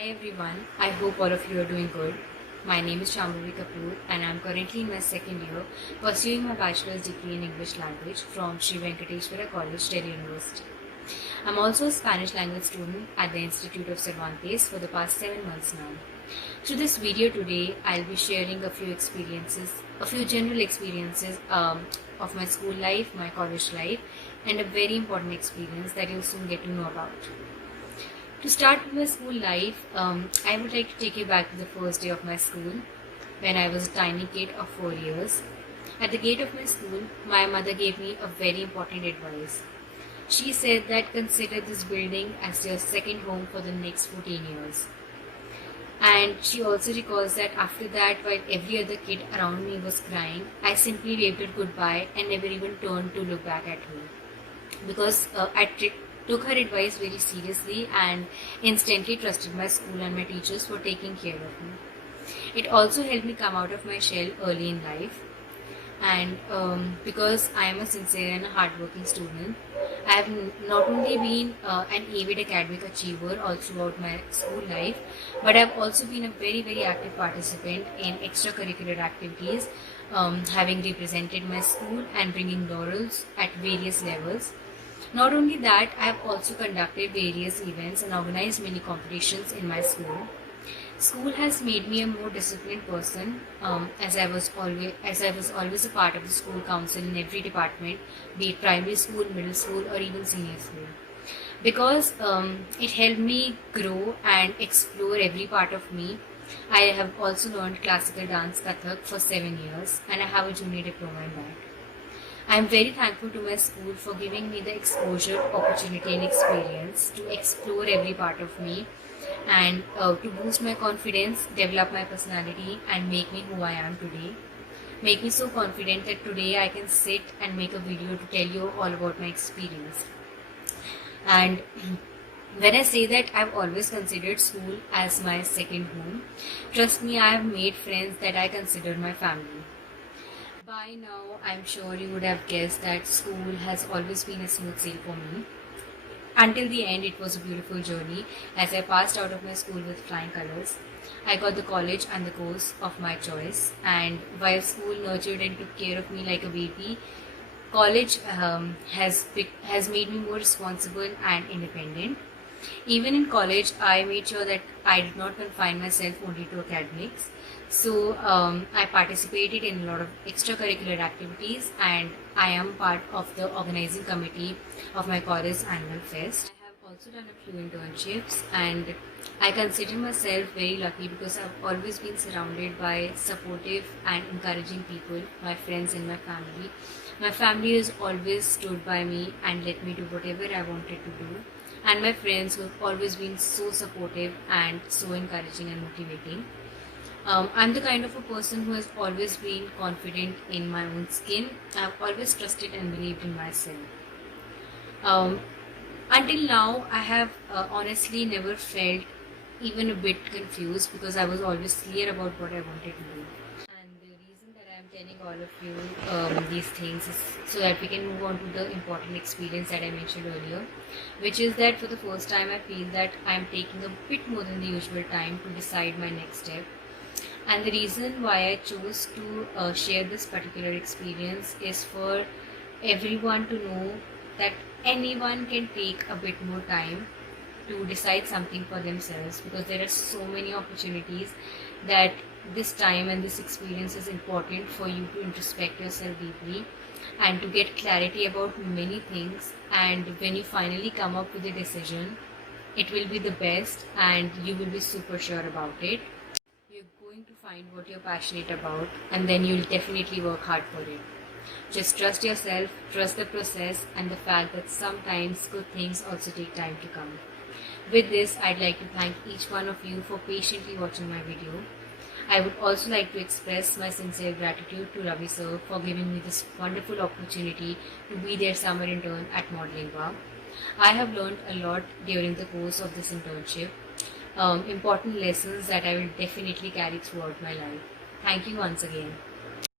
Hi everyone, I hope all of you are doing good. My name is Shambhavi Kapoor and I am currently in my second year pursuing my bachelor's degree in English language from Sri Venkateswara College, Delhi University. I'm also a Spanish language student at the Institute of Cervantes for the past 7 months now. Through this video today, I'll be sharing a few general experiences of my school life, my college life, and a very important experience that you'll soon get to know about. To start with my school life, I would like to take you back to the first day of my school when I was a tiny kid of 4 years. At the gate of my school, my mother gave me a very important advice. She said that consider this building as your second home for the next 14 years. And she also recalls that after that, while every other kid around me was crying, I simply waved her goodbye and never even turned to look back at her. Because took her advice very seriously and instantly trusted my school and my teachers for taking care of me. It also helped me come out of my shell early in life, and because I am a sincere and a hardworking student, I have not only been an avid academic achiever all throughout my school life, but I have also been a very active participant in extracurricular activities, having represented my school and bringing laurels at various levels. Not only that, I have also conducted various events and organized many competitions in my school. School has made me a more disciplined person, as I was always a part of the school council in every department, be it primary school, middle school, or even senior school. Because it helped me grow and explore every part of me. I have also learned classical dance Kathak for 7 years, and I have a junior diploma in that. I am very thankful to my school for giving me the exposure, opportunity, and experience to explore every part of me and to boost my confidence, develop my personality, and make me who I am today. Make me so confident that today I can sit and make a video to tell you all about my experience. And when I say that I've always considered school as my second home, trust me, I have made friends that I consider my family. By now, I'm sure you would have guessed that school has always been a smooth sail for me. Until the end, it was a beautiful journey as I passed out of my school with flying colors. I got the college and the course of my choice, and while school nurtured and took care of me like a baby, college has made me more responsible and independent. Even in college, I made sure that I did not confine myself only to academics. So I participated in a lot of extracurricular activities, and I am part of the organizing committee of my college annual fest. I have also done a few internships, and I consider myself very lucky because I've always been surrounded by supportive and encouraging people, my friends and my family. My family has always stood by me and let me do whatever I wanted to do, and my friends who have always been so supportive and so encouraging and motivating. I'm the kind of a person who has always been confident in my own skin. I've always trusted and believed in myself. Um, until now, I have honestly never felt even a bit confused because I was always clear about what I wanted to do. And the reason that I'm telling all of you these things is so that we can move on to the important experience that I mentioned earlier, which is that for the first time I feel that I'm taking a bit more than the usual time to decide my next step. And the reason why I chose to share this particular experience is for everyone to know that anyone can take a bit more time to decide something for themselves, because there are so many opportunities that this time and this experience is important for you to introspect yourself deeply and to get clarity about many things. And when you finally come up with a decision, it will be the best and you will be super sure about it. You're going to find what you're passionate about, and then you'll definitely work hard for it. Just trust yourself, trust the process, and the fact that sometimes good things also take time to come. With this, I'd like to thank each one of you for patiently watching my video. I would also like to express my sincere gratitude to Ravi sir for giving me this wonderful opportunity to be their summer intern at Modelingua. I have learned a lot during the course of this internship, important lessons that I will definitely carry throughout my life. Thank you once again.